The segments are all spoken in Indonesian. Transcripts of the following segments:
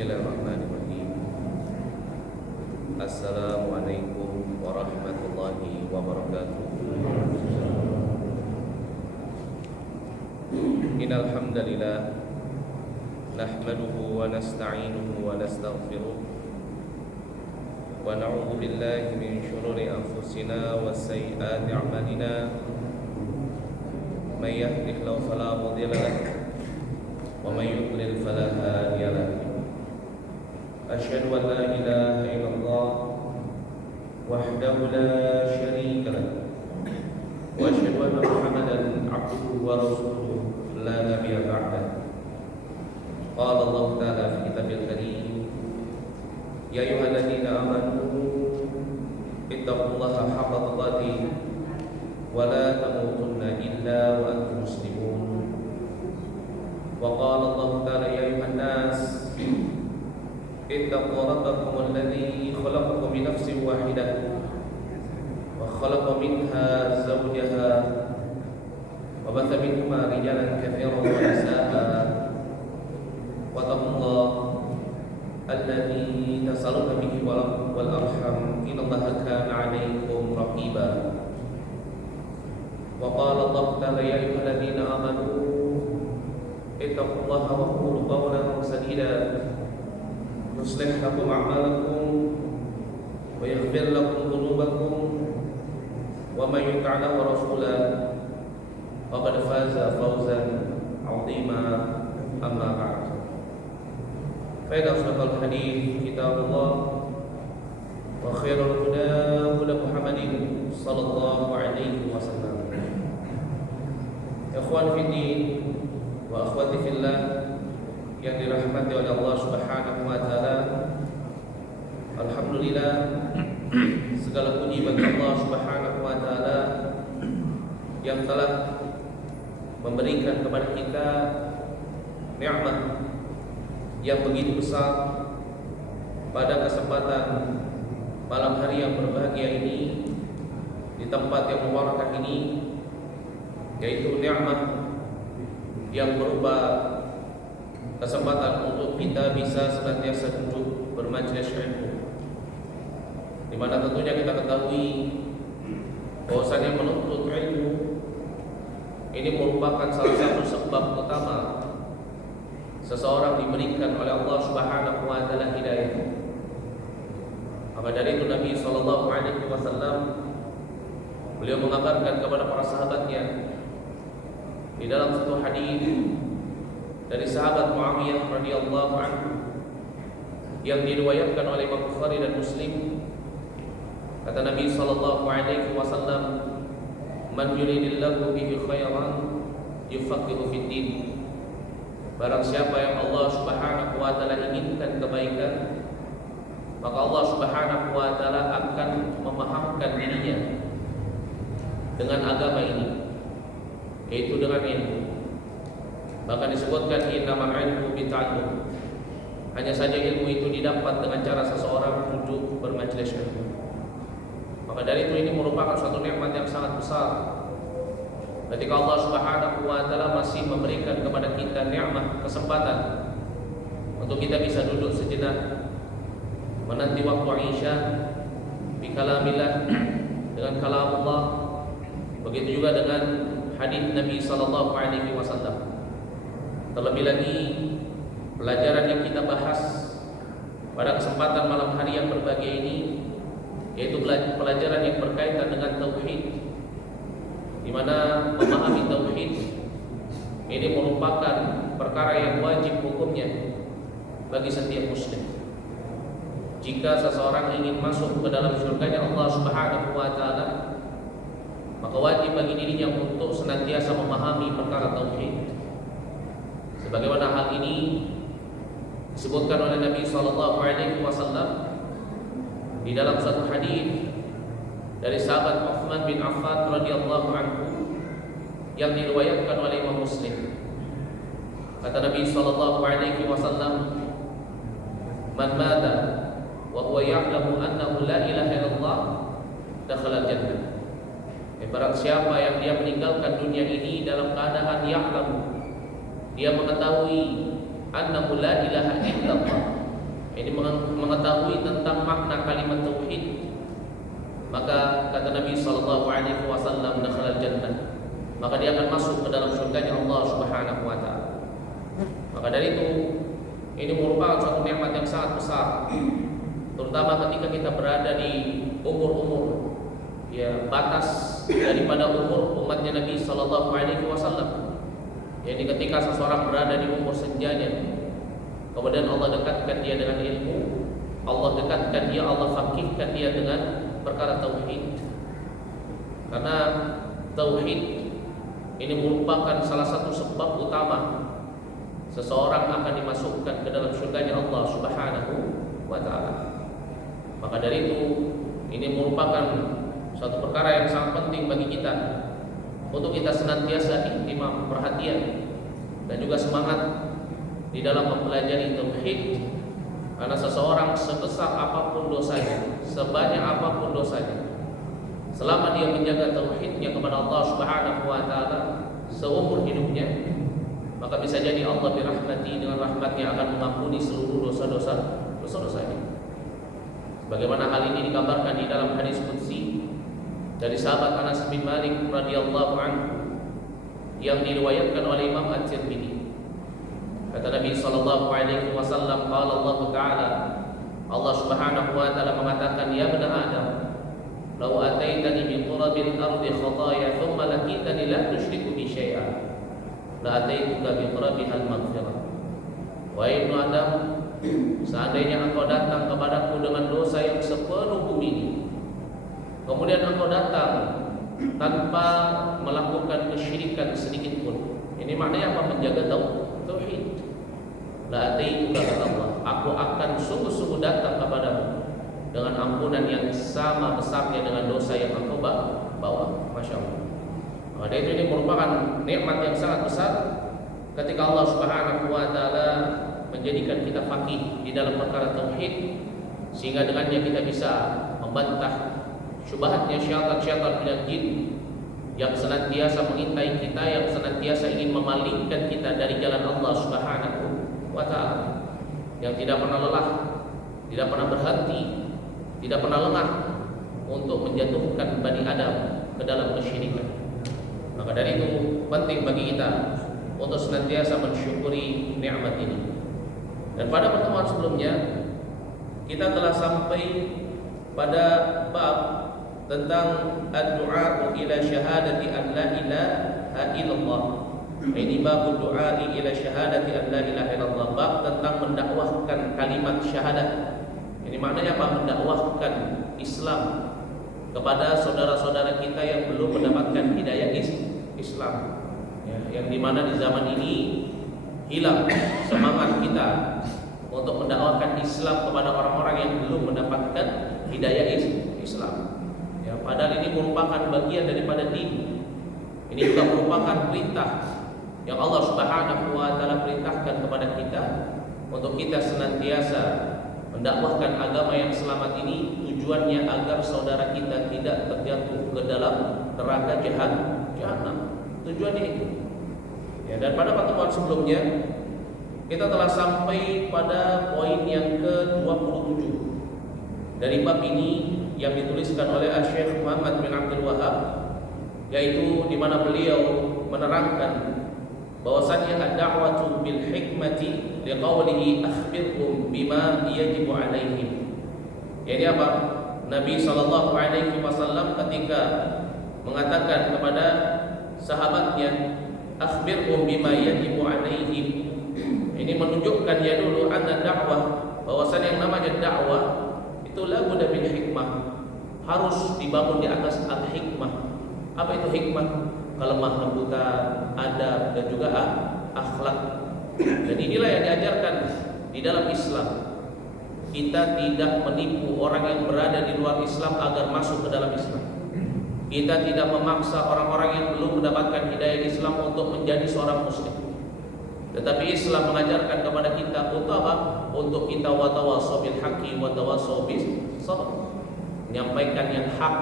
Bismillahirrahmanirrahim. Assalamualaikum warahmatullahi wabarakatuh. Innal hamdalillah nahmaduhu wa nasta'inuhu wa nastaghfiruh wa na'udzu billahi min shururi anfusina wa sayyiati a'malina. May yahdihillahu fala mudilla lahu wa may yudlil fala hadiya lahu. Asyhadu an la ilaha illallah wahdahu la syarika lahu wa asyhadu anna Muhammadan abduhu wa rasuluhu la nabiyya ba'dahu. Qala Allah ta'ala fi kitabil karim, ya ayyuhalladzina amanu ittaqullaha haqqa tuqatih wa la tamutunna illa wa antum muslimun. Wa qala Allah ta'ala ya ayyuhan nas ittaqu rabbakum alladzi khalaqakum min nafsin wahidah wa khalaqa minha zawjaha wa batha minhuma rijalan katsiran wa nisaa'a wa taqullaha alladzi tasalluna bihi wal arham innallaha kana 'alaykum raqiba. Wa qala Allah ta'ala ya ayyuhalladzina amanu ittaqullaha wa qulu qawlan sadida yuslih lakum a'malakum wa yaghfir lakum dhunubakum wa may yuti' Allaha wa rasulahu faqad faza fawzan 'azima. Amma ba'd. Fa inna asdaqal hadits kitabullah wa khairul huda huda Muhammadin sallallahu alaihi wasallam. Ikhwan fi din wa akhwati fillah yang dirahmati oleh Allah Subhanahu wa taala. Alhamdulillah, segala puji bagi Allah Subhanahu wa taala yang telah memberikan kepada kita nikmat yang begitu besar pada kesempatan malam hari yang berbahagia ini di tempat yang mubarakah ini, yaitu nikmat yang berupa kesempatan untuk kita bisa senantiasa duduk bermajelis ilmu, di mana tentunya kita ketahui bahwasanya menuntut ilmu ini merupakan salah satu sebab utama seseorang diberikan oleh Allah Subhanahu wa taala hidayah. Maka dari itu Nabi sallallahu alaihi wasallam beliau mengabarkan kepada para sahabatnya di dalam satu hadis dari sahabat Muawiyah radhiyallahu anhu yang diriwayatkan oleh Imam Bukhari dan Muslim. Kata Nabi sallallahu alaihi wasallam, "Man yuridillahu bihi khairan yufaqihu fid din." Barang siapa yang Allah Subhanahu wa taala inginkan kebaikan, maka Allah Subhanahu wa taala akan memahamkan dirinya dengan agama ini, yaitu dengan ilmu. Bahkan disebutkan innamal ilmu bita'allum. Hanya saja ilmu itu didapat dengan cara seseorang duduk bermajelis ilmu. Maka dari itu ini merupakan suatu nikmat yang sangat besar ketika Allah Subhanahu wa taala masih memberikan kepada kita nikmat kesempatan untuk kita bisa duduk sejenak menanti waktu Isya bi kalamillah, dengan kalam Allah. Begitu juga dengan hadis Nabi sallallahu alaihi wasallam. Terlebih lagi pelajaran yang kita bahas pada kesempatan malam hari yang berbahagia ini, yaitu pelajaran yang berkaitan dengan tauhid, di mana memahami tauhid ini merupakan perkara yang wajib hukumnya bagi setiap muslim. Jika seseorang ingin masuk ke dalam surganya Allah Subhanahu wa taala, maka wajib bagi dirinya untuk senantiasa memahami perkara tauhid. Sebagaimana hal ini disebutkan oleh Nabi sallallahu alaihi wasallam di dalam satu hadis dari sahabat Utsman bin Affan radhiyallahu anhu yang diriwayatkan oleh Imam Muslim. Kata Nabi sallallahu alaihi wasallam, "Man mata wa huwa ya'lamu annahu la ilaha illallah dakhala al-jannah." Barang siapa yang dia meninggalkan dunia ini dalam keadaan ya'lamu, dia mengetahui annahu la ilaha illallah, ini mengetahui tentang makna kalimat tauhid, maka kata Nabi sallallahu alaihi wasallam, dakhala jannah, maka dia akan masuk ke dalam surganya Allah Subhanahu wa taala. Maka dari itu, ini merupakan suatu nikmat yang sangat besar, terutama ketika kita berada di umur-umur batas daripada umur umatnya Nabi sallallahu alaihi wasallam. Jadi ketika seseorang berada di umur senjanya, kemudian Allah dekatkan dia dengan ilmu, Allah dekatkan dia, Allah faqihkan dia dengan perkara tauhid. Karena tauhid ini merupakan salah satu sebab utama seseorang akan dimasukkan ke dalam surganya Allah Subhanahu wa taala. Maka dari itu, ini merupakan suatu perkara yang sangat penting bagi kita untuk kita senantiasa ihtimam, perhatian dan juga semangat di dalam mempelajari tauhid. Karena seseorang sebesar apapun dosanya, sebanyak apapun dosanya, selama dia menjaga tauhidnya kepada Allah Subhanahu wa taala seumur hidupnya, maka bisa jadi Allah birahmati, dengan rahmatnya akan mengampuni seluruh dosa-dosanya. Bagaimana hal ini dikabarkan di dalam hadis qudsi dari sahabat Anas bin Malik radhiyallahu anhu yang diriwayatkan oleh Imam At-Tirmidzi. Kata Nabi sallallahu alaihi wasallam, qala Allah taala, Allah Subhanahu wa taala mengatakan, ya ibn Adam, law ataitani bi qurabil ardi khataaya thumma laqitani la tusyriku bi syai'an la ataituka bi qurabiha al-maghfirah. Wahai ibnu Adam, seandainya engkau datang kepadaku dengan dosa yang sepenuh bumi ini, kemudian engkau datang tanpa melakukan kesyirikan sedikit pun, ini maknanya apa? Menjaga tauhid. La ataituka, kata Allah, aku akan sungguh-sungguh datang kepadamu dengan ampunan yang sama besarnya dengan dosa yang engkau bawa. Masya Allah. Maka itu ini merupakan nikmat yang sangat besar ketika Allah Subhanahu wa taala menjadikan kita faqih di dalam perkara tauhid, sehingga dengannya kita bisa membantah syubhatnya syaitan-syaitan minal jin yang senantiasa mengintai kita, yang senantiasa ingin memalingkan kita dari jalan Allah Subhanahu wa taala, yang tidak pernah lelah, tidak pernah berhenti, tidak pernah lengah untuk menjatuhkan Bani Adam ke dalam kesyirikan. Maka dari itu penting bagi kita untuk senantiasa mensyukuri nikmat ini. Dan pada pertemuan sebelumnya kita telah sampai pada bab tentang ad-du'a ila syahadati an la ilaha illallah. Ini bab doa ila syahadati an la ilaha illallah, bab tentang mendakwahkan kalimat syahadat. Ini maknanya apa? Mendakwahkan Islam kepada saudara-saudara kita yang belum mendapatkan hidayah Islam, yang dimana di zaman ini hilang semangat kita untuk mendakwahkan Islam kepada orang-orang yang belum mendapatkan hidayah Islam. Padahal ini merupakan bagian daripada din. Ini juga merupakan perintah yang Allah Subhanahu wa taala perintahkan kepada kita untuk kita senantiasa mendakwahkan agama yang selamat ini, tujuannya agar saudara kita tidak terjatuh ke dalam neraka jahanam. Tujuannya itu. Dan pada pertemuan sebelumnya kita telah sampai pada poin yang ke-27 dari bab ini yang dituliskan oleh Syekh Muhammad bin Abdul Wahhab, yaitu di mana beliau menerangkan bahwasannya ad-da'watu bil hikmati liqaulihi akhbirhum bima yajibu alaihim. Jadi apa? Nabi sallallahu alaihi wasallam ketika mengatakan kepada sahabatnya, akhbirhum bima yajibu alaihim, ini menunjukkan ya dulu anna dakwah, bahwasannya yang namanya dakwah itu la budda bil hikmah, harus dibangun di atas al-hikmah. Apa itu hikmah? Kelemah lembutan, adab, dan juga akhlak. Dan inilah yang diajarkan di dalam Islam. Kita tidak menipu orang yang berada di luar Islam agar masuk ke dalam Islam. Kita tidak memaksa orang-orang yang belum mendapatkan hidayah Islam untuk menjadi seorang muslim. Tetapi Islam mengajarkan kepada kita untuk apa? Untuk kita watawassaw bil haqqi watawassaw bis sabr. Menyampaikan yang hak,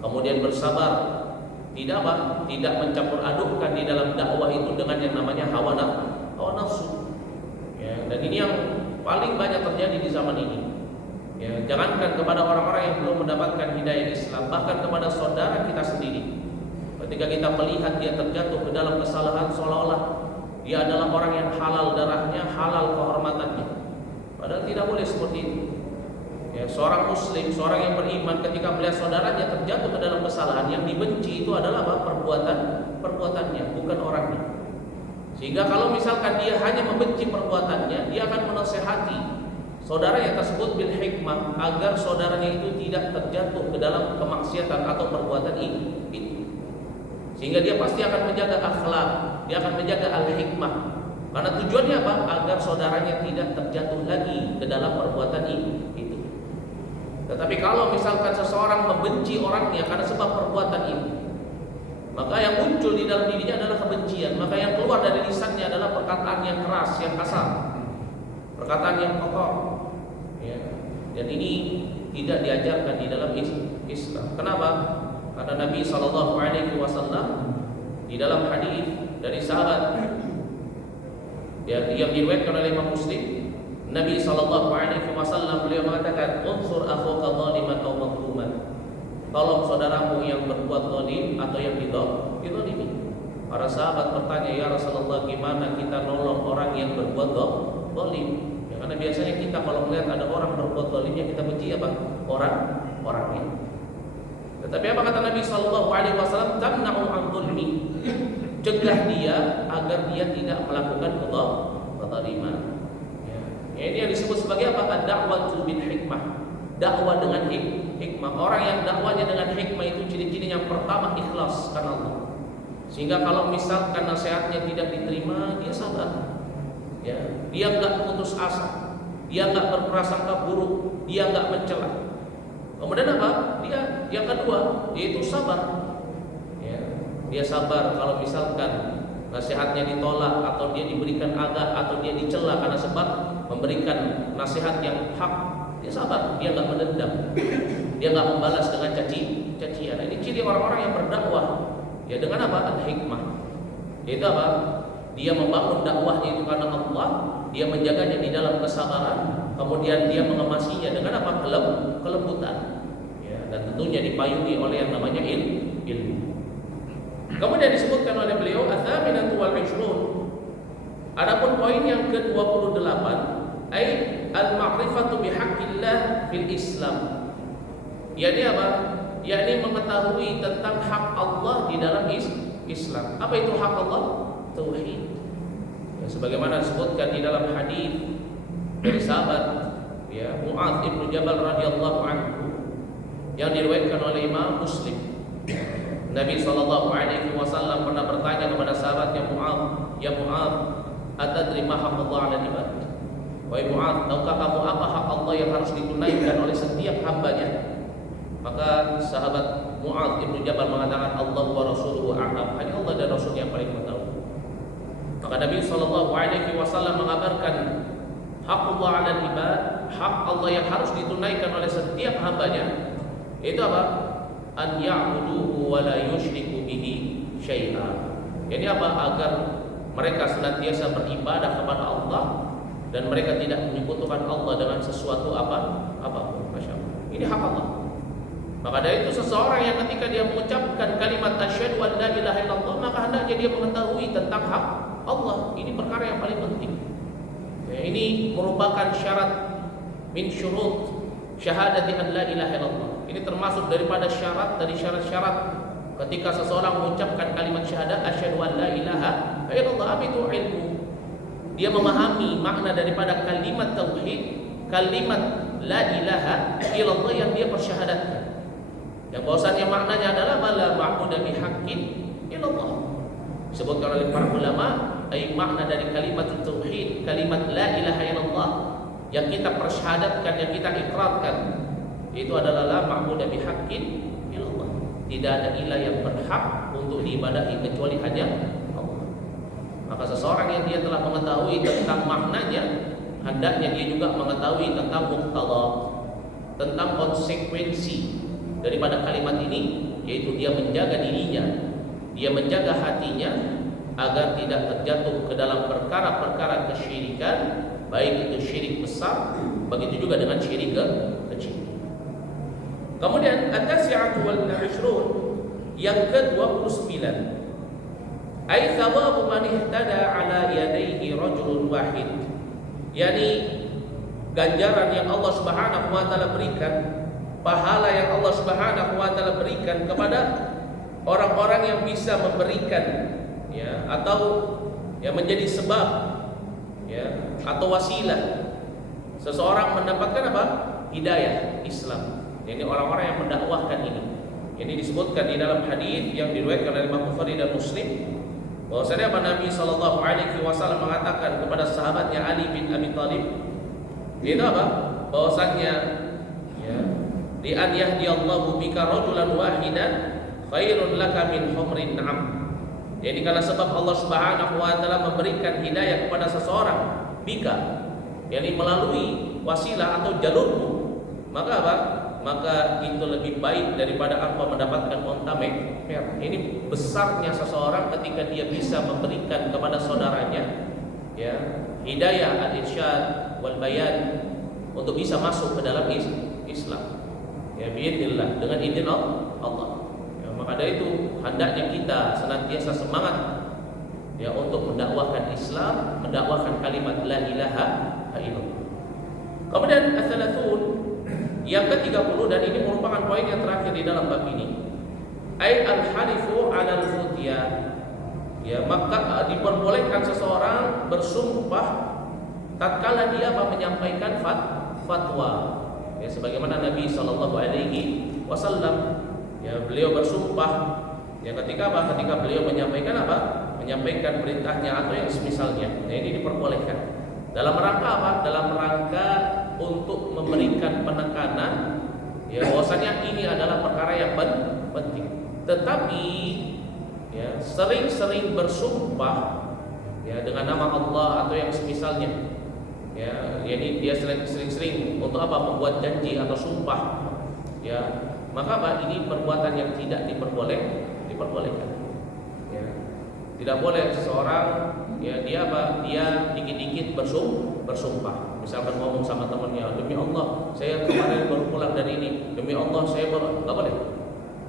kemudian bersabar. Tidak apa? Tidak mencampur adukkan di dalam dakwah itu dengan yang namanya hawa nafsu. Dan ini yang paling banyak terjadi di zaman ini. Ya, jangankan kepada orang-orang yang belum mendapatkan hidayah Islam, bahkan kepada saudara kita sendiri. Ketika kita melihat dia terjatuh ke dalam kesalahan, seolah-olah dia adalah orang yang halal darahnya, halal kehormatannya. Padahal tidak boleh seperti itu. Ya, seorang muslim, seorang yang beriman ketika melihat saudaranya terjatuh ke dalam kesalahan, yang dibenci itu adalah apa? Perbuatannya, bukan orangnya. Sehingga kalau misalkan dia hanya membenci perbuatannya, dia akan menasehati saudaranya tersebut bil hikmah agar saudaranya itu tidak terjatuh ke dalam kemaksiatan atau perbuatan itu. Sehingga dia pasti akan menjaga akhlak, dia akan menjaga al-hikmah. Karena tujuannya apa? Agar saudaranya tidak terjatuh lagi ke dalam perbuatan itu. Tetapi kalau misalkan seseorang membenci orangnya karena sebab perbuatan itu, maka yang muncul di dalam dirinya adalah kebencian. Maka yang keluar dari lisannya adalah perkataan yang keras, yang kasar, perkataan yang kotor. Ya. Dan ini tidak diajarkan di dalam Islam. Kenapa? Karena Nabi SAW di dalam hadis dari sahabat yang diriwayatkan oleh Imam Muslim, Nabi SAW beliau mengatakan, "Unsur akhuka zaliman aw mazluman." Tolong saudaramu yang berbuat zalim atau yang dizalimi. Para sahabat bertanya, "Ya Rasulullah, gimana kita nolong orang yang berbuat zalim?" Ya, karena biasanya kita kalau melihat ada orang berbuat zalim yang kita benci apa? Orangnya. Tetapi apa kata Nabi SAW? "Tamna'u an zulmi." Cegah dia agar dia tidak melakukan kezaliman. Ya, ini yang disebut sebagai apa? Ad-da'watu bil hikmah. Dakwah dengan hikmah. Orang yang dakwanya dengan hikmah itu ciri-ciri yang pertama ikhlas karena Allah. Sehingga kalau misalkan nasihatnya tidak diterima, dia sabar. Ya, dia enggak putus asa. Dia enggak berprasangka buruk, dia enggak mencela. Kemudian apa? Dia yang kedua yaitu sabar. Ya, dia sabar kalau misalkan nasihatnya ditolak atau dia diberikan adab atau dia dicela karena sebab memberikan nasihat yang hak. Dia sabar, dia enggak mendendam. Dia enggak membalas dengan cacian. Ini ciri orang-orang yang berdakwah. Ya dengan apa? Al-hikmah. Itu apa? Dia membangun dakwahnya itu karena Allah, dia menjaganya di dalam kesabaran, kemudian dia mengemasinya dengan apa? Kelembutan. Ya, dan tentunya dipayungi oleh yang namanya ilmu. Kemudian disebutkan oleh beliau ats-tsaminatu wal 'ishrun. Adapun poin yang ke-28, ai al-ma'rifatu bihaqqillah fil Islam. Yakni apa? Yakni mengetahui tentang hak Allah di dalam Islam. Apa itu hak Allah? Tauhid. Ya, sebagaimana disebutkan di dalam hadis dari sahabat ya Mu'adz bin Jabal radhiyallahu anhu yang diriwayatkan oleh Imam Muslim. Nabi SAW pernah bertanya kepada sahabatnya Mu'adz, "Ya Mu'adz, atadri ma haqqullah 'ala al-ibad?" Wahai Mu'adz, tahukah kamu apa hak Allah yang harus ditunaikan oleh setiap hambanya? Maka sahabat Mu'adz bin Jabal mengatakan, "Allah wa rasuluhu a'lam." Hanya Allah dan Rasulnya yang paling mengetahui. Maka Nabi SAW mengabarkan haqqullah 'ala al-ibad, hak Allah yang harus ditunaikan oleh setiap hambanya. Itu apa? An ya'buduhu wa la yusyriku bihi syai'a. Jadi apa? Agar mereka senantiasa beribadah kepada Allah dan mereka tidak menyekutukan Allah dengan sesuatu apapun. Masyaallah. Ini hak Allah. Maka dari itu seseorang yang ketika dia mengucapkan kalimat asyhadu an la ilaha illallah, maka hendaknya dia mengetahui tentang hak Allah. Ini perkara yang paling penting. Ya, ini merupakan syarat min syurut syahadati an la ilaha illallah. Ini termasuk daripada syarat dari syarat-syarat ketika seseorang mengucapkan kalimat syahadat asyhadu an la ilaha illallah. Apa itu ilmu? Dia memahami makna daripada kalimat tauhid, kalimat la ilaha illallah yang dia persyahadatkan. Yang bahwasannya maknanya adalah la ma'budu bihaqqin illallah. Disebutkan oleh para ulama, ai makna dari kalimat tauhid, kalimat la ilaha illallah yang kita persyahadatkan, yang kita ikrarkan, itu adalah la ma'budu bihaqqin illallah. Tidak ada ilah yang berhak untuk diibadahi kecuali hanya Allah. Maka seseorang yang dia telah mengetahui tentang maknanya, hendaknya dia juga mengetahui tentang muqtada, tentang konsekuensi daripada kalimat ini, yaitu dia menjaga dirinya, dia menjaga hatinya agar tidak terjatuh ke dalam perkara-perkara kesyirikan baik itu syirik besar, begitu juga dengan syirik kecil. Kemudian at-tasi'atu wal 'ishrun, yang ke-29, ay thawabu man ihtada ala yadayhi rajulun wahid, yakni ganjaran yang Allah Subhanahu wa taala berikan, pahala yang Allah Subhanahu wa taala berikan kepada orang-orang yang bisa memberikan, ya, atau yang menjadi sebab, ya, atau wasilah seseorang mendapatkan apa? Hidayah Islam. Ini orang-orang yang mendakwahkan ini. Ini disebutkan di dalam hadis yang diriwayatkan oleh Imam Bukhari dan Muslim, bahwasanya Nabi sallallahu alaihi wasallam mengatakan kepada sahabatnya Ali bin Abi Thalib, itu apa? Bahwasanya, ya, di an yahdiyallahu bika rajulan wahidan khairun laka min humrin na'am. Jadi karena sebab Allah Subhanahu wa taala memberikan hidayah kepada seseorang bika, yakni melalui wasilah atau jalurmu, maka apa? Maka itu lebih baik daripada apa mendapatkan unta merah. Ini besarnya seseorang ketika dia bisa memberikan kepada saudaranya, ya, hidayah al-irsyad wal bayan untuk bisa masuk ke dalam Islam, ya, biidznillah, dengan izin Allah. Ya, maka dari itu hendaknya kita senantiasa semangat, ya, untuk mendakwahkan Islam, mendakwahkan kalimat la ilaha illallah. Kemudian ats-tsalatsun, yang ke-30, dan ini merupakan poin yang terakhir di dalam bab ini, ay al-halifu 'ala al-futya, ya, maka diperbolehkan seseorang bersumpah tatkala dia menyampaikan fatwa, ya, sebagaimana Nabi sallallahu alaihi wasallam, ya, beliau bersumpah, ya, ketika apa? Ketika beliau menyampaikan apa? Menyampaikan perintahnya atau yang semisalnya. Nah, ini diperbolehkan. Dalam rangka apa? Dalam rangka untuk memberikan penekanan, ya, bahwasanya ini adalah perkara yang penting. Tetapi, ya, sering-sering bersumpah, ya, dengan nama Allah atau yang semisalnya, ya, ini dia sering-sering untuk apa? Membuat janji atau sumpah, ya, maka apa? Ini perbuatan yang tidak diperbolehkan. Ya. Tidak boleh seseorang, ya, dia apa? Dia dikit-dikit bersumpah. Misalkan ngomong sama temannya, demi Allah saya kemarin baru pulang dari ini, demi Allah saya baru, nggak boleh,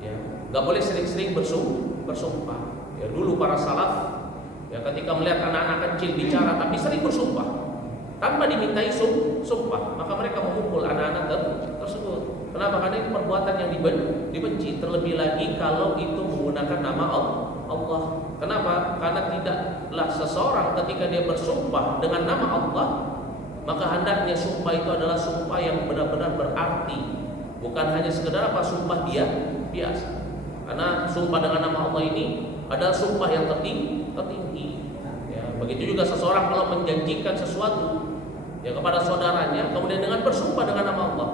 ya, nggak boleh sering-sering bersumpah. Ya, dulu para salaf, ya, ketika melihat anak-anak kecil bicara tapi sering bersumpah tanpa dimintai sumpah, maka mereka memukul anak-anak tersebut. Kenapa? Karena ini perbuatan yang dibenci, terlebih lagi kalau itu menggunakan nama Allah. Kenapa? Karena tidaklah seseorang ketika dia bersumpah dengan nama Allah, maka hendaknya sumpah itu adalah sumpah yang benar-benar berarti, bukan hanya sekedar apa? Sumpah dia biasa. Karena sumpah dengan nama Allah ini adalah sumpah yang tertinggi. Ya, begitu juga seseorang kalau menjanjikan sesuatu, ya, kepada saudaranya, kemudian dengan bersumpah dengan nama Allah,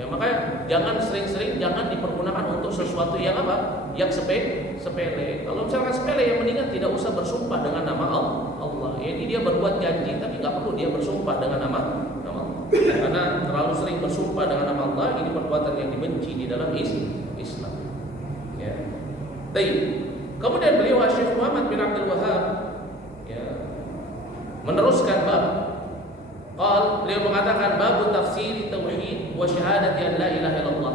ya, maka jangan sering-sering, jangan dipergunakan untuk sesuatu yang apa? Yang sepele. Kalau misalkan sepele, yang mendingan tidak usah bersumpah dengan nama Allah. Ini dia berbuat janji, tapi nggak perlu dia bersumpah dengan nama Allah. Karena terlalu sering bersumpah dengan nama Allah, ini perbuatan yang dibenci di dalam Islam. Ya. Baik. Kemudian beliau Syekh Muhammad bin Abdul Wahhab, ya, meneruskan bab. Beliau mengatakan bab tafsir tauhid wa syahadati an la ilaha illallah.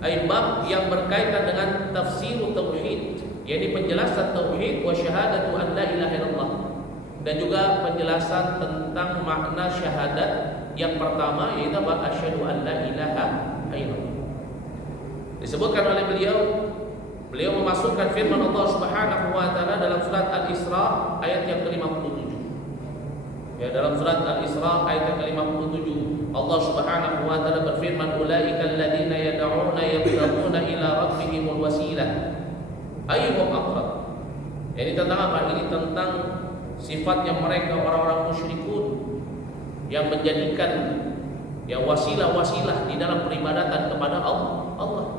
Ay bab yang berkaitan dengan tafsir tauhid, yakni penjelasan tauhid, wa syahadatu an la ilaha illallah, dan juga penjelasan tentang makna syahadat yang pertama, yaitu asyhadu an la ilaha illallah. Disebutkan oleh beliau memasukkan firman Allah Subhanahu wa taala dalam surat Al-Isra ayat yang ke-57. Ya, dalam surat Al-Isra ayat yang ke-57, Allah Subhanahu wa taala berfirman, ulaika alladziina yad'una yabtaghuna ila rabbihimul wasilah ayyuhum aqrab. Ini tentang apa? Ini tentang sifatnya mereka orang-orang musyrikun yang menjadikan, ya, wasilah-wasilah di dalam peribadatan kepada Allah.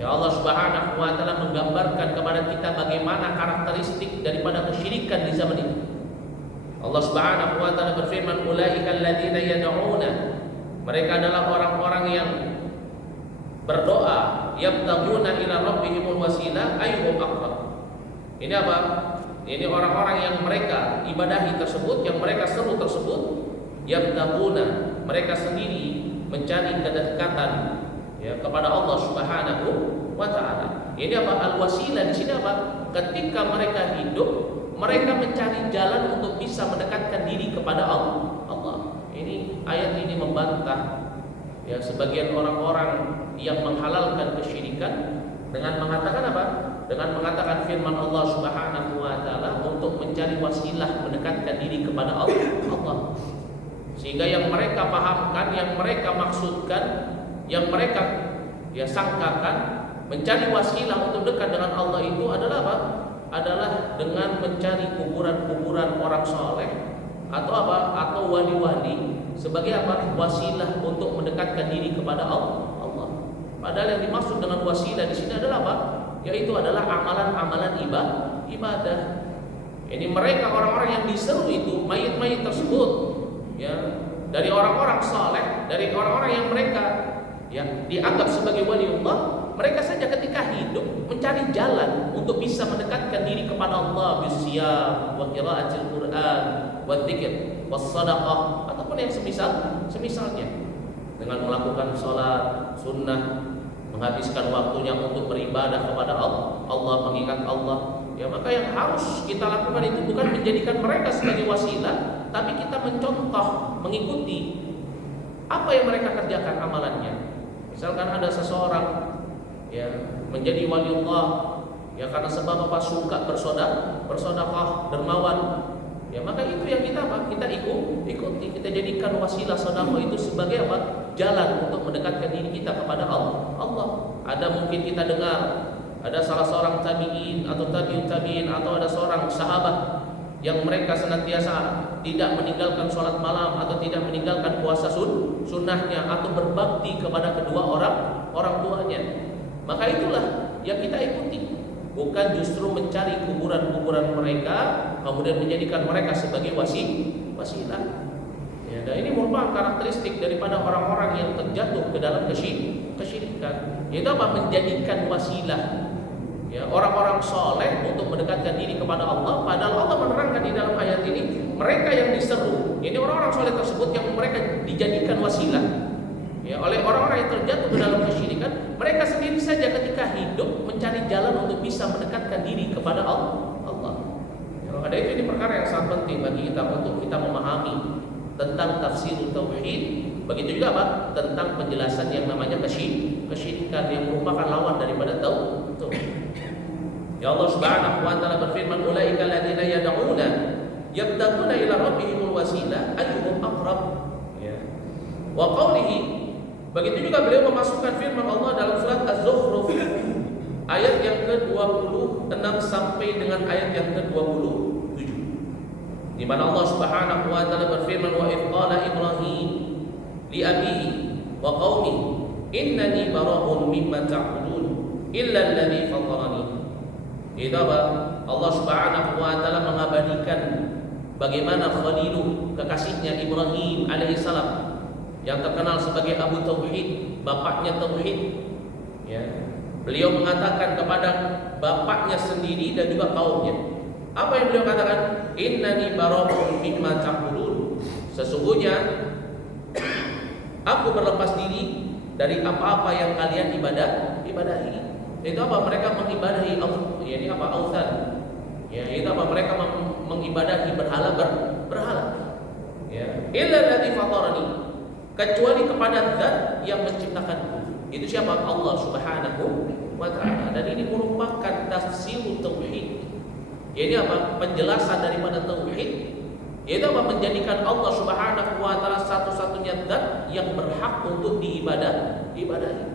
Ya, Allah Subhanahu wa taala menggambarkan kepada kita bagaimana karakteristik daripada kesyirikan di zaman itu. Allah Subhanahu wa taala berfirman, ulaika alladziina yad'una, mereka adalah orang-orang yang berdoa, yabtaghuna ila rabbihimul wasilah ayyuhum aqrab. Ini apa? Ini orang-orang yang mereka ibadahi tersebut, yang mereka seru tersebut, yabtaguna, mereka sendiri mencari kedekatan ya kepada Allah Subhanahu wa taala. Ini apa? Al-wasilah di sini apa? Ketika mereka hidup, mereka mencari jalan untuk bisa mendekatkan diri kepada Allah. Ini ayat ini membantah ya sebagian orang-orang yang menghalalkan kesyirikan dengan mengatakan apa? Dengan mengatakan firman Allah Subhanahu wa taala untuk mencari wasilah mendekatkan diri kepada Allah. Sehingga yang mereka pahamkan, yang mereka maksudkan, yang mereka ya sangkakan mencari wasilah untuk dekat dengan Allah itu adalah apa? Adalah dengan mencari kuburan-kuburan orang soleh atau apa? Atau wali-wali sebagai apa? Wasilah untuk mendekatkan diri kepada Allah. Padahal yang dimaksud dengan wasilah di sini adalah apa? Yaitu adalah amalan-amalan ibadah. Ini mereka orang-orang yang diseru itu, mayit-mayit tersebut ya, dari orang-orang saleh, dari orang-orang yang mereka ya dianggap sebagai waliullah, mereka saja ketika hidup mencari jalan untuk bisa mendekatkan diri kepada Allah bisyam wa qiraatil Quran wa dzikr was shadaqah ataupun yang semisalnya dengan melakukan salat sunnah, menghabiskan waktunya untuk beribadah kepada Allah, mengingat Allah. Ya, maka yang harus kita lakukan itu bukan menjadikan mereka sebagai wasilah, tapi kita mencontoh, mengikuti apa yang mereka kerjakan amalannya. Misalkan ada seseorang ya menjadi waliullah ya karena sebab apa? Suka bersedekah, dermawan. Ya, maka itu yang kita apa? Kita ikuti, kita jadikan wasilah sedekah itu sebagai apa? Jalan untuk mendekatkan diri kita kepada Allah. Ada mungkin kita dengar ada salah seorang tabi'in atau tabi'ut tabi'in atau ada seorang sahabat yang mereka senantiasa tidak meninggalkan sholat malam atau tidak meninggalkan puasa sunnahnya atau berbakti kepada kedua orang tuanya. Maka itulah yang kita ikuti, bukan justru mencari kuburan-kuburan mereka kemudian menjadikan mereka sebagai wasilah. Ya, dan ini merupakan karakteristik daripada orang-orang yang terjatuh ke dalam kesyirikan. Yaitu apa? Menjadikan wasilah ya orang-orang soleh untuk mendekatkan diri kepada Allah. Padahal Allah menerangkan di dalam ayat ini mereka yang diseru, ini orang-orang soleh tersebut yang mereka dijadikan wasilah ya oleh orang-orang yang terjatuh ke dalam kesyirikan. Mereka sendiri saja ketika hidup mencari jalan untuk bisa mendekatkan diri kepada Allah. Ya, maka itu ini perkara yang sangat penting bagi kita untuk kita memahami tentang tafsir tauhid. Begitu juga apa? Tentang penjelasan yang namanya kesyirikan yang merupakan lawan daripada tauhid. Ya Allah Subhanahu wa taala berfirman, ulaika alladziina yad'una yabtaguna ila rabbihimul wasilah ayyuhum aqrab. Ya. Wa qawlihi, begitu juga beliau memasukkan firman Allah dalam surat Az-Zukhruf ayat yang ke-26 sampai dengan ayat yang ke-27. Di mana Allah Subhanahu wa taala berfirman, wa idh qala Ibrahim li abihi wa qaumihi innani bara'un mimma ta'budun illa alladhi fatarani. Itu apa? Allah Subhanahu wa taala mengabadikan bagaimana Khaliluh, kekasihnya Ibrahim alaihissalam yang terkenal sebagai Abu Tauhid, bapaknya tauhid. Ya. Beliau mengatakan kepada bapaknya sendiri dan juga kaumnya. Apa yang beliau katakan? Innani bara'un mimma ta'budun. Sesungguhnya aku berlepas diri dari apa-apa yang kalian ibadahi. Itu apa? Mereka mengibadahi yakni apa? Authan. Ya, itu apa? Mereka mengibadahi berhala. Ya. Illa alladzi fatarani. Kecuali kepada zat yang menciptakanku. Itu siapa? Allah Subhanahu wa taala. Dan ini merupakan tafsir tauhid. Ini apa? Penjelasan daripada tauhid. Yaitu apa? Menjadikan Allah Subhanahu wa taala satu-satunya zat yang berhak untuk diibadahi.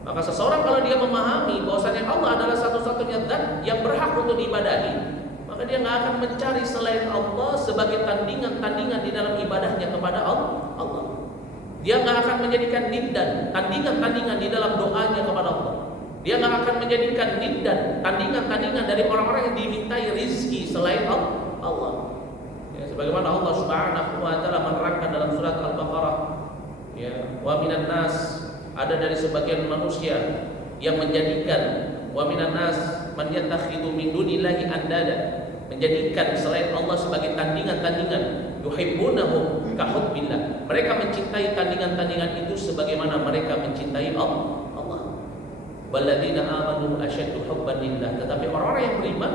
Maka seseorang kalau dia memahami bahwasanya Allah adalah satu-satunya zat yang berhak untuk diibadahi, maka dia nggak akan mencari selain Allah sebagai tandingan-tandingan di dalam ibadahnya kepada Allah. Dia nggak akan menjadikan niddan, tandingan-tandingan di dalam doanya kepada Allah. Dia nggak akan menjadikan niddan, tandingan-tandingan dari orang-orang yang dimintai rizki selain Allah. Ya, sebagaimana Allah Subhanahu wa taala menerangkan dalam surat Al-Baqarah, ya, wa minan nas, ada dari sebagian manusia yang menjadikan, wa minan nas man yattakhidhu min dunillahi andada, menjadikan selain Allah sebagai tandingan-tandingan, yuhibbunahum kahubbillah. Mereka mencintai tandingan-tandingan itu sebagaimana mereka mencintai Allah. Walladzina amanu asyaddu hubban lillah. Tetapi orang-orang yang beriman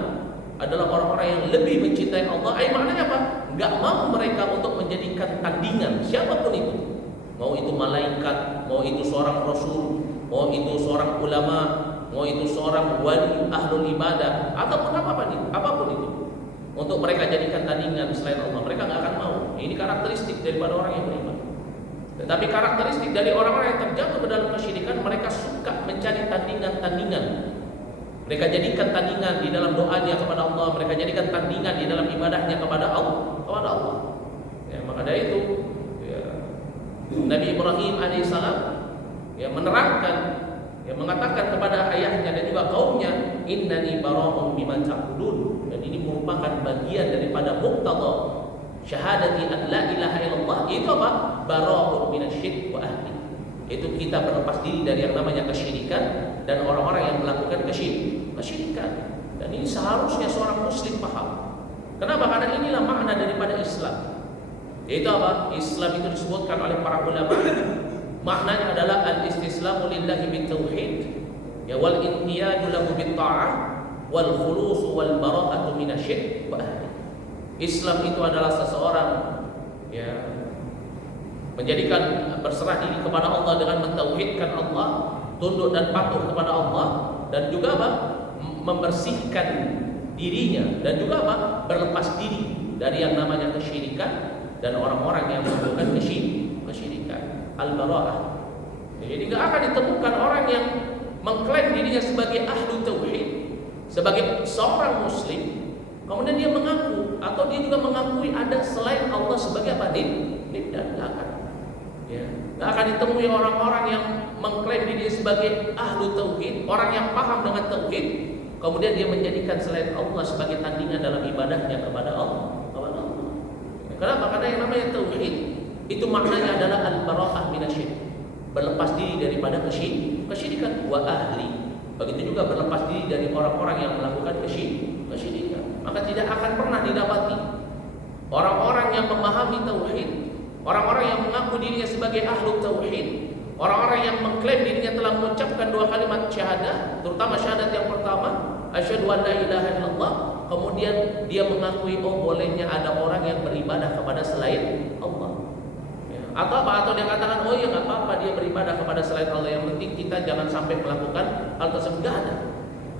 adalah orang-orang yang lebih mencintai Allah. Maknanya apa? Enggak mau mereka untuk menjadikan tandingan siapapun itu. Mau itu malaikat, mau itu seorang rasul, mau itu seorang ulama, mau itu seorang wali ahlul ibadah, ataupun apapun itu. Untuk mereka jadikan tandingan selain Allah, mereka nggak akan mau. Ini karakteristik daripada orang yang beriman. Tetapi karakteristik dari orang-orang yang terjatuh ke dalam kesyirikan, mereka suka mencari tandingan-tandingan. Mereka jadikan tandingan di dalam doanya kepada Allah, mereka jadikan tandingan di dalam ibadahnya kepada Allah. Ya, maka dari itu Nabi Ibrahim alaihissalam menerangkan, mengatakan kepada ayahnya dan juga kaumnya, innani bara'un mimma ta'budun. Dan ini merupakan bagian daripada muqtada syahadati an la ilaha illallah. Itu apa? Bara'un minasyirik wa ahli. Itu kita berlepas diri dari yang namanya kesyirikan dan orang-orang yang melakukan kesyirikan. Dan ini seharusnya seorang muslim paham. Kenapa? Karena inilah makna daripada Islam. Yaitu apa? Islam itu disebutkan oleh para ulama, maknanya adalah al-istislamu lillahi bitauhid, wal inqiyadu lahu bitta'ah, wal khulusu wal bara'atu minasyirik wa ahli. Islam itu adalah seseorang menjadikan berserah diri kepada Allah dengan mentauhidkan Allah, tunduk dan patuh kepada Allah, dan juga apa? Membersihkan dirinya, dan juga apa? Berlepas diri dari yang namanya kesyirikan dan orang-orang yang melakukan kesyirikan. Al-bara'ah. Jadi tidak akan ditemukan orang yang mengklaim dirinya sebagai ahlu tauhid, sebagai seorang muslim, kemudian dia mengaku atau dia juga mengakui ada selain Allah sebagai apa? Dan tidak akan. Tidak akan ditemui orang-orang yang mengklaim dirinya sebagai ahlu tauhid, orang yang paham dengan tauhid, kemudian dia menjadikan selain Allah sebagai tandingan dalam ibadahnya kepada Allah. Kenapa? Karena yang namanya tauhid itu maknanya adalah al-bara'ah minasyirik, berlepas diri daripada kesyirikan wa ahli. Begitu juga berlepas diri dari orang-orang yang melakukan kesyirikan. Maka tidak akan pernah didapati orang-orang yang memahami tauhid, orang-orang yang mengaku dirinya sebagai ahlu tauhid, orang-orang yang mengklaim dirinya telah mengucapkan 2 kalimat syahadah, terutama syahadat yang pertama, asyhadu an la ilaha illallah. Kemudian dia mengakui bolehnya ada orang yang beribadah kepada selain Allah. Atau dia katakan nggak apa-apa dia beribadah kepada selain Allah, yang penting kita jangan sampai melakukan hal tersebut. Nggak ada.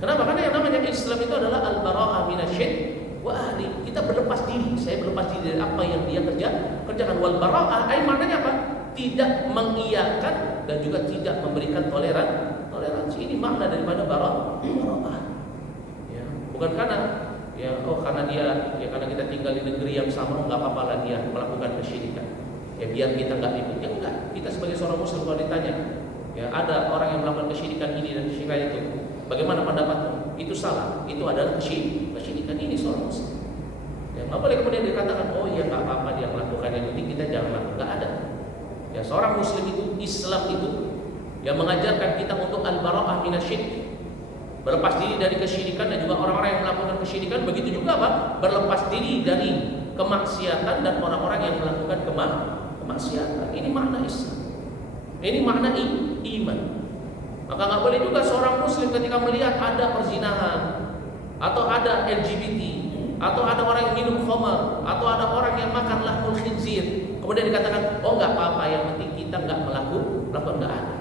Kenapa? Karena yang namanya Islam itu adalah al-bara'ah minasyirik wa ahli. Kita berlepas diri. Saya berlepas diri dari apa yang dia kerjakan. Wal bara'ah maknanya apa? Tidak mengiyakan dan juga tidak memberikan toleransi. Ini makna daripada bara'ah. Bukan karena karena karena kita tinggal di negeri yang sama, nggak apa-apa lah dia melakukan kesyirikan. Biar kita nggak ikut. Enggak. Kita sebagai seorang muslim kalau ditanya, ada orang yang melakukan kesyirikan ini dan kesyirikan itu, bagaimana pendapatmu? Itu salah. Itu adalah kesyirikan. Ini seorang muslim. Nggak boleh kemudian dikatakan nggak apa-apa dia melakukan, yang penting kita jangan melakukan. Nggak ada. Seorang muslim itu, Islam itu yang mengajarkan kita untuk al-bara'ah minasyirik, berlepas diri dari kesyirikan dan juga orang-orang yang melakukan kesyirikan. Begitu juga apa? Berlepas diri dari kemaksiatan dan orang-orang yang melakukan kemaksiatan. Ini makna Islam. Ini makna iman. Maka nggak boleh juga seorang muslim ketika melihat ada perzinahan, atau ada LGBT, atau ada orang yang minum khamar, atau ada orang yang makan lahmul khinzir, kemudian dikatakan nggak apa-apa, yang penting kita nggak melakukan. Nggak ada.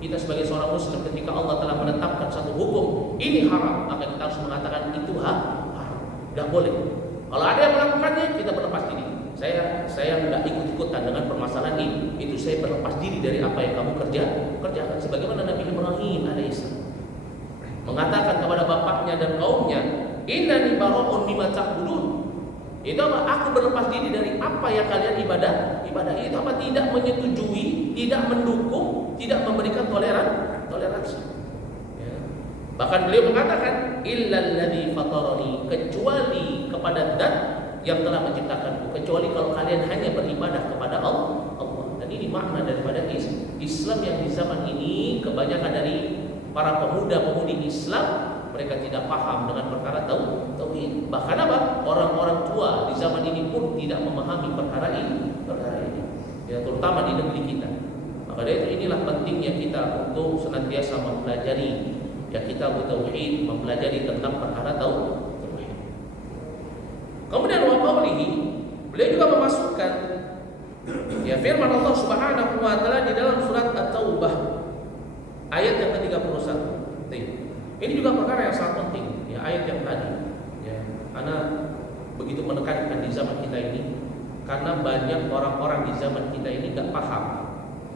Kita sebagai seorang muslim ketika Allah telah menetapkan satu hukum ini haram, maka kita harus mengatakan itu haram. Tidak boleh. Kalau ada yang melakukannya, kita berlepas diri. Saya tidak ikut-ikutan dengan permasalahan ini. Itu saya berlepas diri dari apa yang kamu kerjakan. Sebagaimana Nabi Ibrahim alaihissalam mengatakan kepada bapaknya dan kaumnya, innani bara'un mimma ta'budun. Itu apa? Aku berlepas diri dari apa yang kalian ibadah. Itu apa? Tidak menyetujui, tidak mendukung, tidak memberikan toleransi. Bahkan beliau mengatakan illal ladzi fatarani, kecuali kepada zat yang telah menciptakanku, kecuali kalau kalian hanya beribadah kepada Allah. Dan ini makna daripada Islam yang di zaman ini kebanyakan dari para pemuda-pemudi Islam mereka tidak paham dengan perkara tauhid. Bahkan apa? Orang-orang tua di zaman ini pun tidak memahami perkara ini. ya, terutama di negeri kita. Maka dari itu inilah pentingnya kita untuk senantiasa mempelajari ya kitab tauhid, mempelajari tentang perkara tauhid. Kemudian wa qawlihi, beliau juga memasukkan ya firman Allah Subhanahu wa taala di dalam surat At-Taubah ayat yang ke-31. Ini juga perkara yang sangat penting ya, ayat yang tadi ya, karena begitu menekankan di zaman kita ini, karena banyak orang-orang di zaman kita ini gak paham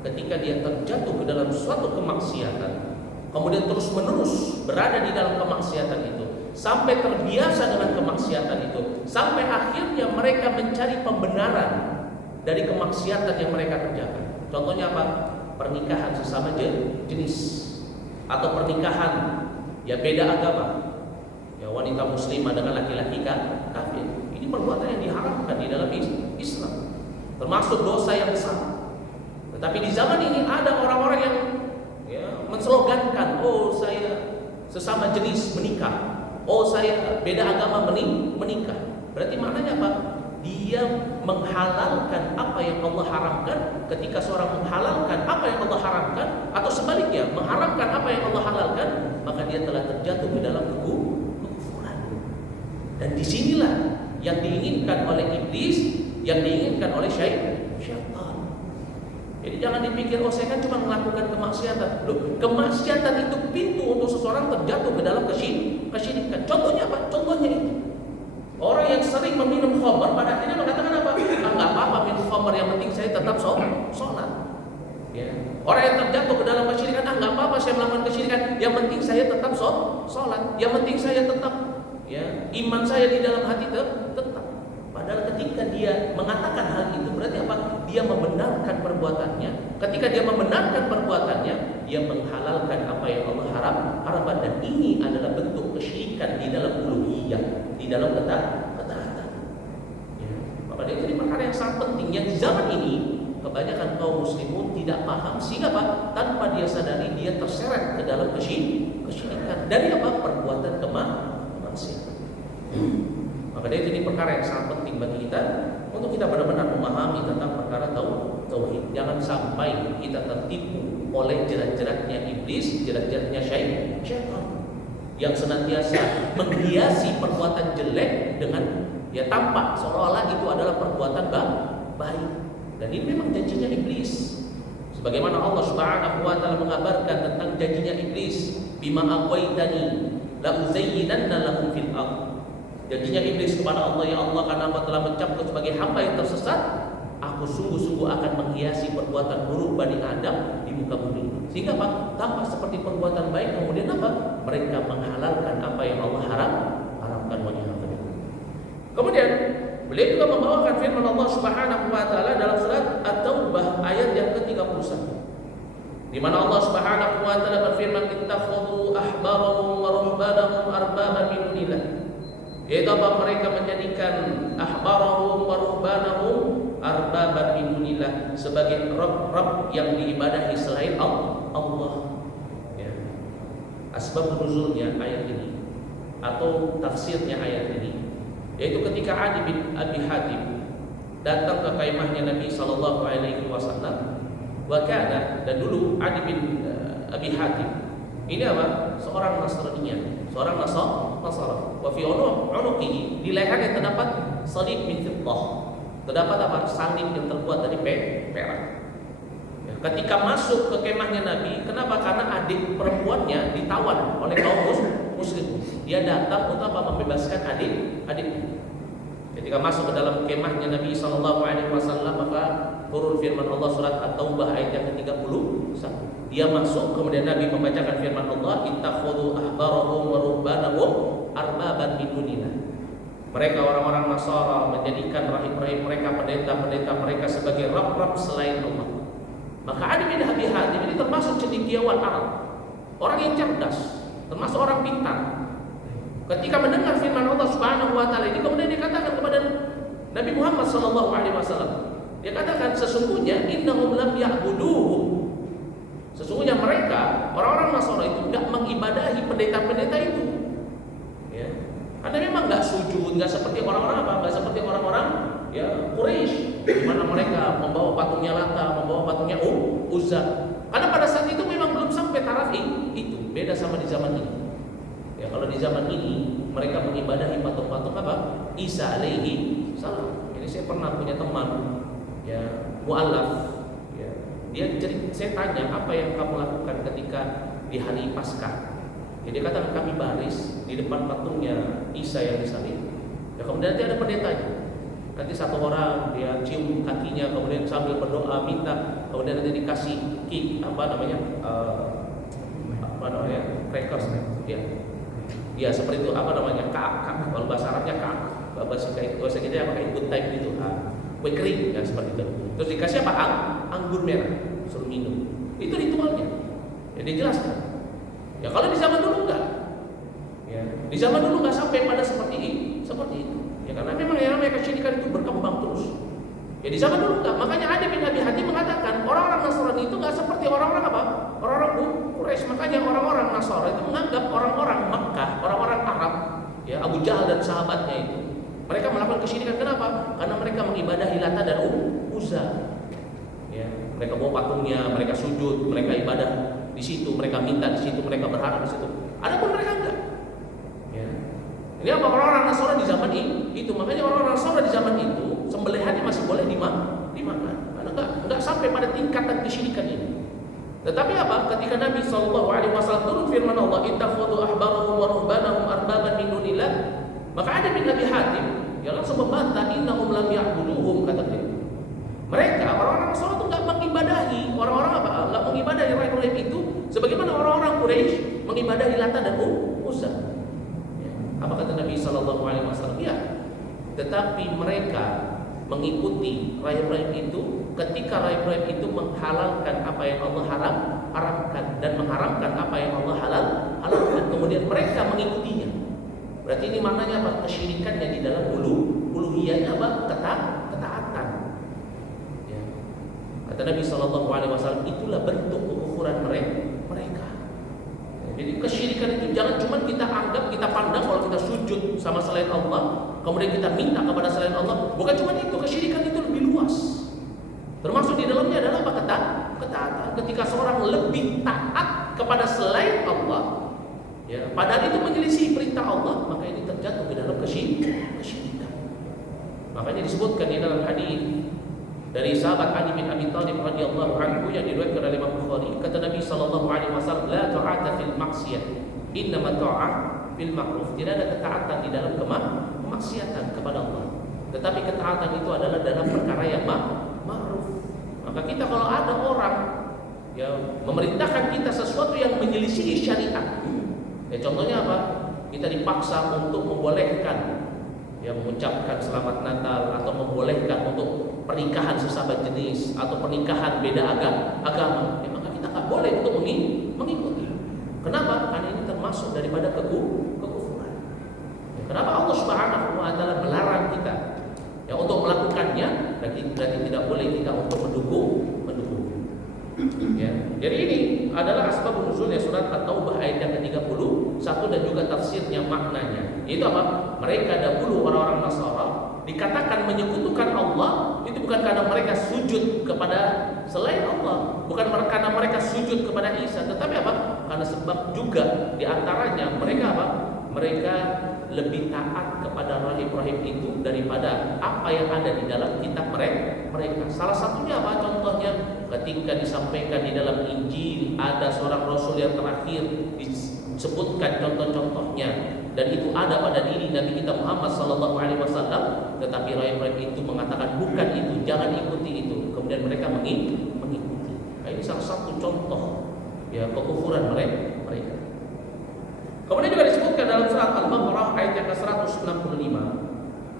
ketika dia terjatuh ke dalam suatu kemaksiatan, kemudian terus-menerus berada di dalam kemaksiatan itu, sampai terbiasa dengan kemaksiatan itu, sampai akhirnya mereka mencari pembenaran dari kemaksiatan yang mereka kerjakan. Contohnya apa? Pernikahan sesama jenis, atau pernikahan ya beda agama, ya wanita muslimah dengan laki-laki kafir. Ini perbuatan yang diharamkan di dalam Islam, termasuk dosa yang besar. Tetapi di zaman ini ada orang-orang yang ya, menslogankan, oh saya sesama jenis menikah, oh saya beda agama menikah. Berarti maknanya apa? Dia menghalalkan apa yang Allah haramkan. Ketika seorang menghalalkan apa yang Allah haramkan, atau sebaliknya mengharamkan apa yang Allah halalkan, maka dia telah terjatuh ke dalam kekufuran. Dan disinilah yang diinginkan oleh iblis, yang diinginkan oleh syaitan. Jadi jangan dipikir, oh saya kan cuma melakukan kemaksiatan. Loh, kemaksiatan itu pintu untuk seseorang terjatuh ke dalam kesyirikan. Contohnya apa? Contohnya itu, orang yang sering meminum khamr pada akhirnya mengatakan apa? Enggak apa-apa minum khamr, yang penting saya tetap sholat. Ya. Orang yang terjatuh ke dalam kesyirikan, enggak apa-apa saya melakukan kesyirikan, yang penting saya tetap sholat, yang penting saya tetap ya iman saya di dalam hati tetap. Padahal ketika dia mengatakan hal itu, berarti apa? Dia membenarkan perbuatannya. Ketika dia membenarkan perbuatannya, dia menghalalkan apa yang Allah haramkan. Dan ini adalah bentuk kesyirikan di dalam uluhiyah, di dalam ketaatan. Ya. Maka itu perkara yang sangat penting yang di zaman ini kebanyakan kaum muslimun tidak paham, sehingga apa? Tanpa dia sadari dia terseret ke dalam kesyirikan dari apa? Perbuatan kemaksiatan. Maka dari ini perkara yang sangat penting bagi kita untuk kita benar-benar memahami tentang perkara tauhid. Jangan sampai kita tertipu oleh jerat-jeratnya iblis, jerat-jeratnya syaitan yang senantiasa menghiasi perbuatan jelek dengan ya tampak seolah-olah itu adalah perbuatan baik. Dan ini memang janjinya iblis. Sebagaimana Allah Subhanahu wa taala mengabarkan tentang janjinya iblis, bima aqwaitani la uzayyinanna lahum fil ardh. Janjinya iblis kepada Allah, ya Allah, karena Allah telah mencapku sebagai hamba yang tersesat, aku sungguh-sungguh akan menghiasi perbuatan buruk Bani Adam di muka bumi. Sehingga apa? Tampak seperti perbuatan baik, kemudian apa? Mereka menghalalkan apa yang Allah haramkan. Kemudian beliau juga membawakan firman Allah Subhanahu wa taala dalam surat At-Taubah ayat yang ke-31, di mana Allah Subhanahu wa taala berfirman, ittakhadhu ahbarahum wa ruhbanahum arbaban min dunillah. Yaitu apa? Mereka menjadikan ahbarahum wa ruhbanahum arbaban min dunillah sebagai rabb yang diibadahi selain Allah. Ya. Asbab nuzulnya ayat ini atau tafsirnya ayat ini, yaitu ketika Adi bin Abi Hatim datang ke kemahnya Nabi sallallahu alaihi wasallam. Wakana, dan dulu Adi bin Abi Hatim ini apa? Seorang Nasraniya, seorang Nasara. Wa fi unuqihi, di lehernya terdapat salib min fiddah. Terdapat apa? Salib yang terbuat dari perak. Ya, ketika masuk ke kemahnya Nabi, kenapa? Karena adik perempuannya ditawan oleh kaum muslim. Dia datang untuk apa? Membebaskan adiknya. Ketika masuk ke dalam kemahnya Nabi sallallahu alaihi wasallam, maka turun firman Allah surat At-Taubah ayat yang ke-31. Dia masuk, kemudian Nabi membacakan firman Allah, ittakhadhu ahbarahum wa ruhbanahum arbaban min dunillah. Mereka orang-orang Nasara menjadikan rahib-rahib mereka, pendeta-pendeta mereka sebagai rabb-rabb selain Allah. Maka Adi bin Abi Hatim ini termasuk cendekiawan Arab, orang yang cerdas, termasuk orang pintar. Ketika mendengar firman Allah Subhanahu wa taala ini, kemudian dikatakan kepada Nabi Muhammad sallallahu alaihi wasallam, dia katakan, sesungguhnya innahum lam ya'buduhu. Sesungguhnya mereka orang-orang Nasara itu tidak mengibadahi pendeta-pendeta itu. Ya. Karena memang enggak sujud, enggak seperti orang-orang apa? Enggak seperti orang-orang ya Quraisy, di mana mereka membawa patungnya Lata, membawa patungnya Uzza. Karena pada saat itu memang belum sampai taraf itu. Beda sama di zaman ini. Ya, kalau di zaman ini mereka mengibadahi patung-patung apa? Isa alaihi salam. Ini saya pernah punya teman, ya mu'allaf. Ya, saya tanya apa yang kamu lakukan ketika di hari Paskah. Ya, dia katakan kami baris di depan patungnya Isa yang disalib. Ya, kemudian nanti ada pendetanya. Nanti satu orang dia cium kakinya, kemudian sambil berdoa minta, kemudian nanti dikasih crackers, ya seperti itu, kak, kalau bahasa Arabnya kak, bahasa kita yang pakai good time gitu, kue kering, ya seperti itu. Terus dikasih apa? Anggur merah, suruh minum. Itu ritualnya. Ya dijelaskan. Ya kalau di zaman dulu enggak, ya di zaman dulu enggak sampai pada seperti itu. Ya karena memang yang namanya kesyirikan itu berkembang terus. Ya di zaman dulu enggak. Makanya Ali bin Abi Hatim mengatakan orang-orang Nasrani itu enggak seperti orang-orang apa? Orang-orang Quraisy. Makanya orang-orang Nasrani itu menganggap orang-orang Makkah, orang-orang Arab, ya Abu Jahal dan sahabatnya itu, mereka melakukan kesyirikan. Kenapa? Karena mereka mengibadahi Lata dan Uzza. Ya, mereka bawa patungnya, mereka sujud, mereka ibadah di situ, mereka minta di situ, mereka berharap di situ. Adapun mereka enggak. Ya. Ini apa orang-orang Nasrani di zaman itu? Makanya orang-orang Nasrani di zaman itu sembelihannya masih boleh dimakan. Karena enggak sampai pada tingkatan kesyirikan ini. Tetapi apa? Ketika Nabi SAW turun firman Allah, "Ittakhadhu ahbarahum wa ruhbanahum arbaban min dunillah." Maka ada bin Abi Hatim yang langsung membantah, "Innahum lam ya'buduhum," kata dia. Mereka orang-orang Nasrani itu enggak mengibadahi orang-orang apa? Enggak mengibadahi rahib-rahib itu sebagaimana orang-orang Quraisy mengibadahi Lata dan Uzza. Apa kata Nabi SAW? Ya, tetapi mereka mengikuti rahib-rahib itu ketika rahib-rahib itu menghalalkan apa yang Allah haramkan dan mengharamkan apa yang Allah halalkan. Kemudian mereka mengikutinya. Berarti ini maknanya apa? Kesyirikannya di dalam uluhiyahnya apa? Ketaatan. Ya. Kata Nabi SAW, itulah bentuk kekufuran mereka. Jadi kesyirikan itu jangan cuma kita anggap, kita pandang kalau kita sujud sama selain Allah, kemudian kita minta kepada selain Allah. Bukan cuma itu, kesyirikan itu lebih luas. Termasuk di dalamnya adalah apa? Ketaatan. Ketika seorang lebih taat kepada selain Allah, ya, padahal itu menyelisih perintah Allah, maka ini terjatuh ke dalam kesyirikan. Makanya disebutkan di dalam hadis dari sahabat Ali bin Abi Thalib radhiyallahu anhu yang diriwayatkan oleh Imam Bukhari, kata Nabi SAW, la ta'ata fil maksiyah, innama ta'ah fil ma'ruf. Tidak ada ketaatan di dalam kemaksiatan kepada Allah, tetapi ketaatan itu adalah dalam perkara yang ma'ruf. Maka kita kalau ada orang ya memerintahkan kita sesuatu yang menyelisihi syariat, ya contohnya apa? Kita dipaksa untuk membolehkan ya mengucapkan selamat Natal atau membolehkan untuk pernikahan sesama jenis atau pernikahan beda agama, ya maka kita nggak boleh untuk mengikuti. Kenapa? Karena ini termasuk daripada kekufuran. Ya, kenapa Allah Subhanahu wa Ta'ala melarang kita ya untuk melakukannya? Berarti tidak boleh kita untuk mendukung. Ya, jadi ini adalah asbab nuzulnya surat At-Taubah ayat yang ke-31 dan juga tafsirnya maknanya. Itu apa? Mereka dahulu orang-orang Nasara dikatakan menyekutukan Allah itu bukan karena mereka sujud kepada selain Allah, bukan karena mereka sujud kepada Isa, tetapi apa? Karena sebab juga diantaranya mereka apa? Mereka lebih taat kepada rahib-rahib itu daripada apa yang ada di dalam kitab mereka. Salah satunya apa? Contohnya ketika disampaikan di dalam Injil ada seorang Rasul yang terakhir disebutkan contoh-contohnya, dan itu ada pada diri Nabi kita Muhammad SAW, tetapi rahib-rahib itu mengatakan bukan itu, jangan ikuti itu. Kemudian mereka mengikuti. Nah, ini salah satu contoh ya kekufuran mereka. Kemudian juga disebutkan dalam surat Al-Baqarah ayat yang ke-165.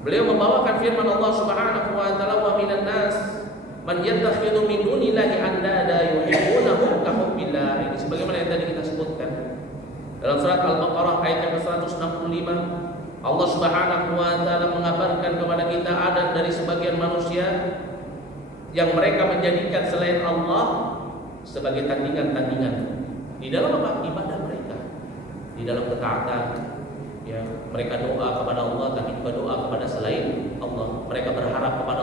Beliau membawakan firman Allah Subhanahu wa Ta'ala, wa minan nas man yattakhidhu min dunillahi andada yuhibbunahum ka hubbillah. Ini sebagaimana yang tadi kita sebutkan. Dalam surat Al-Baqarah ayat yang ke-165, Allah Subhanahu wa Ta'ala mengabarkan kepada kita ada dari sebagian manusia yang mereka menjadikan selain Allah sebagai tandingan-tandingan di dalam apa? Ibadah mereka, di dalam ketaatan. Ya, mereka doa kepada Allah tapi juga doa kepada selain Allah. Mereka berharap kepada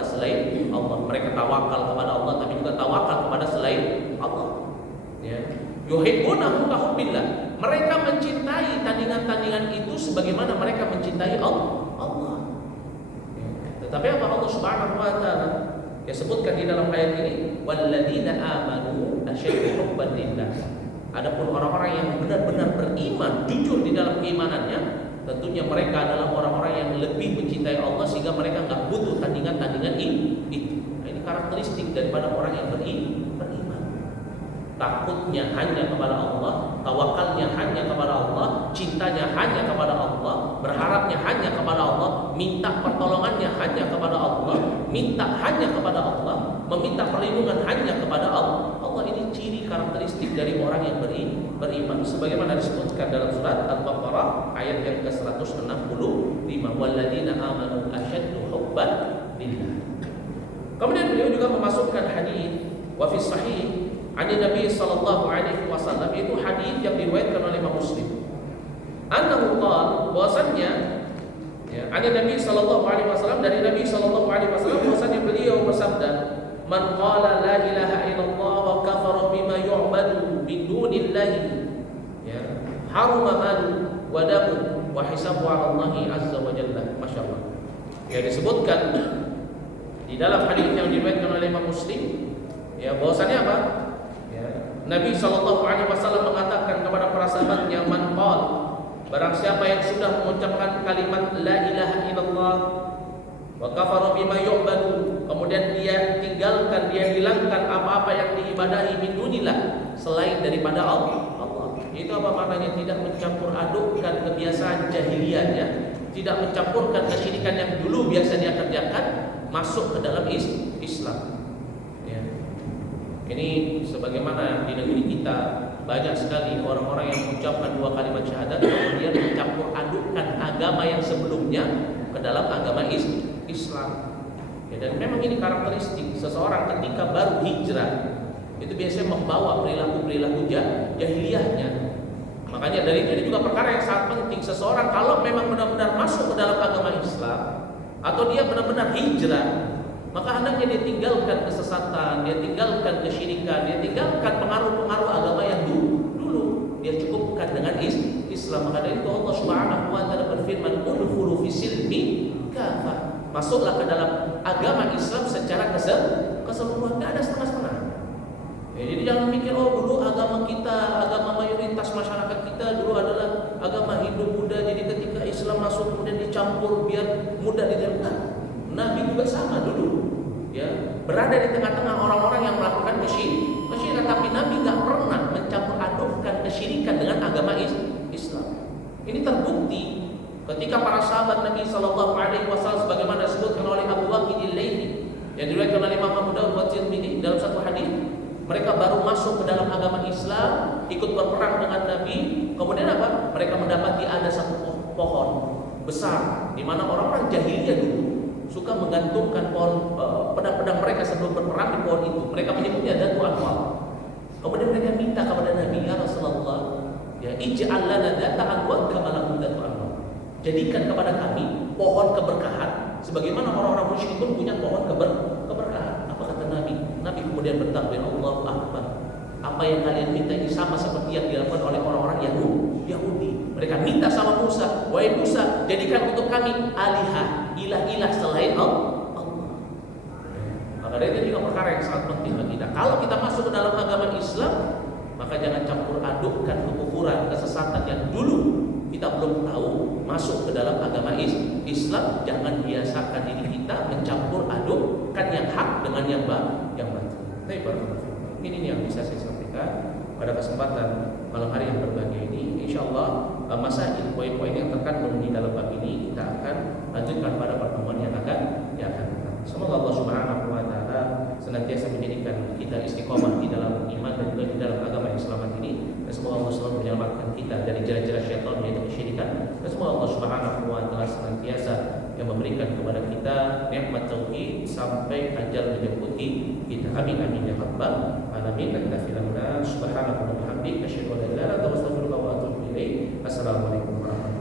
kepada selain Allah. Mereka tawakal kepada Allah tapi juga tawakal kepada selain Allah. Ya. Yuhibbunahum ka hubbillah. Mereka mencintai tandingan-tandingan itu sebagaimana mereka mencintai Allah. Ya. Tetapi apa Allah Subhanahu wa taala yang sebutkan di dalam ayat ini, walladzina amanu asyaddu hubban lillah. Adapun orang-orang yang benar-benar beriman, jujur di dalam keimanannya, tentunya mereka adalah orang-orang yang lebih mencintai Allah sehingga mereka nggak butuh tandingan-tandingan itu. Nah, ini karakteristik daripada orang yang beriman. Takutnya hanya kepada Allah, tawakalnya hanya kepada Allah, cintanya hanya kepada Allah, berharapnya hanya kepada Allah, minta pertolongannya hanya kepada Allah, minta hanya kepada Allah, meminta perlindungan hanya kepada Allah. Allah ini ciri karakteristik dari orang yang beriman sebagaimana disebutkan dalam surat Al-Baqarah ayat yang ke-165, walladzina amanu asyaddu hubban lillah. Kemudian beliau juga memasukkan hadis wa fi sahih ani Nabi sallallahu alaihi wasallam, itu hadis yang diriwayatkan oleh Imam Muslim. Annahu qala, bahwasanya ya, ani Nabi sallallahu alaihi wasallam, dari Nabi sallallahu alaihi wasallam bahwasanya beliau bersabda, man qala la ilaha illallah wa kafara bima yu'badu min dunillahi ya haruma malu wa damu wa hisabu 'ala Allah azza wa jalla. Masyaallah. Ya, disebutkan di dalam hadis yang diriwayatkan oleh Imam Muslim ya bahwasanya apa? Nabi SAW mengatakan kepada para sahabatnya, man qala, barang siapa yang sudah mengucapkan kalimat la ilaha illallah wa kafara bima yu'badu, kemudian dia tinggalkan, dia hilangkan apa-apa yang diibadahi min dunillah selain daripada Allah. Itu apa maknanya? Tidak mencampur adukkan kebiasaan jahiliyahnya, tidak mencampurkan kesyirikan yang dulu biasa dia kerjakan masuk ke dalam Islam. Ini sebagaimana di negeri kita banyak sekali orang-orang yang mengucapkan dua kalimat syahadat kemudian mencampur adukkan agama yang sebelumnya ke dalam agama Islam. Ya, dan memang ini karakteristik seseorang ketika baru hijrah itu biasanya membawa perilaku-perilaku jahiliyahnya. Makanya dari itu juga perkara yang sangat penting, seseorang kalau memang benar-benar masuk ke dalam agama Islam atau dia benar-benar hijrah, maka hendaknya dia tinggalkan kesesatan, dia tinggalkan kesyirikan, dia tinggalkan pengaruh-pengaruh agama yang dulu. Dia cukupkan dengan Islam. Maka dari itu Allah Subhanahu wa taala berfirman, udkhulu fisilmi kafah. Masuklah ke dalam agama Islam secara keseluruhan, tidak ada setengah-setengah. Ya, jadi jangan mikir dulu agama kita, agama mayoritas masyarakat kita dulu adalah agama Hindu-Buddha, jadi ketika Islam masuk kemudian dicampur biar mudah diterima. Nabi juga sama dulu, ya, berada di tengah-tengah orang-orang yang melakukan kesyirikan, tapi Nabi nggak pernah mencampur adukkan kesyirikan dengan agama Islam. Ini terbukti ketika para sahabat Nabi Sallallahu Alaihi Wasallam, sebagaimana disebutkan oleh Abu Waqid al-Laythi yang diriwayatkan oleh Imam Abu Dawud wa Tirmidzi dalam satu hadis, mereka baru masuk ke dalam agama Islam, ikut berperang dengan Nabi. Kemudian apa? Mereka mendapati ada satu pohon besar di mana orang-orang jahiliyah dulu suka menggantungkan pohon pedang-pedang mereka sebelum berperang di pohon itu. Mereka menyebutnya Datu Anwar. Kemudian mereka minta kepada Nabi, ya Rasulullah, ya ij'al lana data anwar kama lahum datu anwar. Jadikan kepada kami pohon keberkahan sebagaimana orang-orang musyrik pun punya pohon keberkahan. Apa kata Nabi? Nabi kemudian bertakbir, Allahu Akbar. Apa yang kalian minta ini sama seperti yang dilakukan oleh orang-orang Yahudi. Mereka minta sama Musa, wahai Musa, jadikan untuk kami alihah, ilah-ilah selain Allah. Maka dari itu juga perkara yang sangat penting bagi kita. Kalau kita masuk ke dalam agama Islam, maka jangan campur adukkan kekufuran, kesesatan yang dulu kita belum tahu masuk ke dalam agama Islam. Jangan biasakan diri kita mencampur adukkan yang hak dengan yang batil. Ini yang bisa saya sampaikan pada kesempatan malam hari yang berbahagia ini. Insyaallah masail poin-poin yang terkandung di dalam bab ini kita akan lanjutkan pada pertemuan yang akan datang. Semoga Allah Subhanahu wa taala senantiasa menjadikan kita istiqomah di dalam iman dan juga di dalam agama yang selamat ini. Dan semoga Allah selalu menyelamatkan kita dari jerat-jerat syaitan yaitu kesyirikan. Dan semoga Allah Subhanahu wa taala senantiasa yang memberikan kepada kita nikmat tauhid sampai ajal menjemput kita. Amin amin ya rabbal alamin. Subhanallah wa bihamdihi asyhadu an la ilaha illa anta astaghfiruka wa atubu ilaik. Assalamualaikum warahmatullahi wabarakatuh.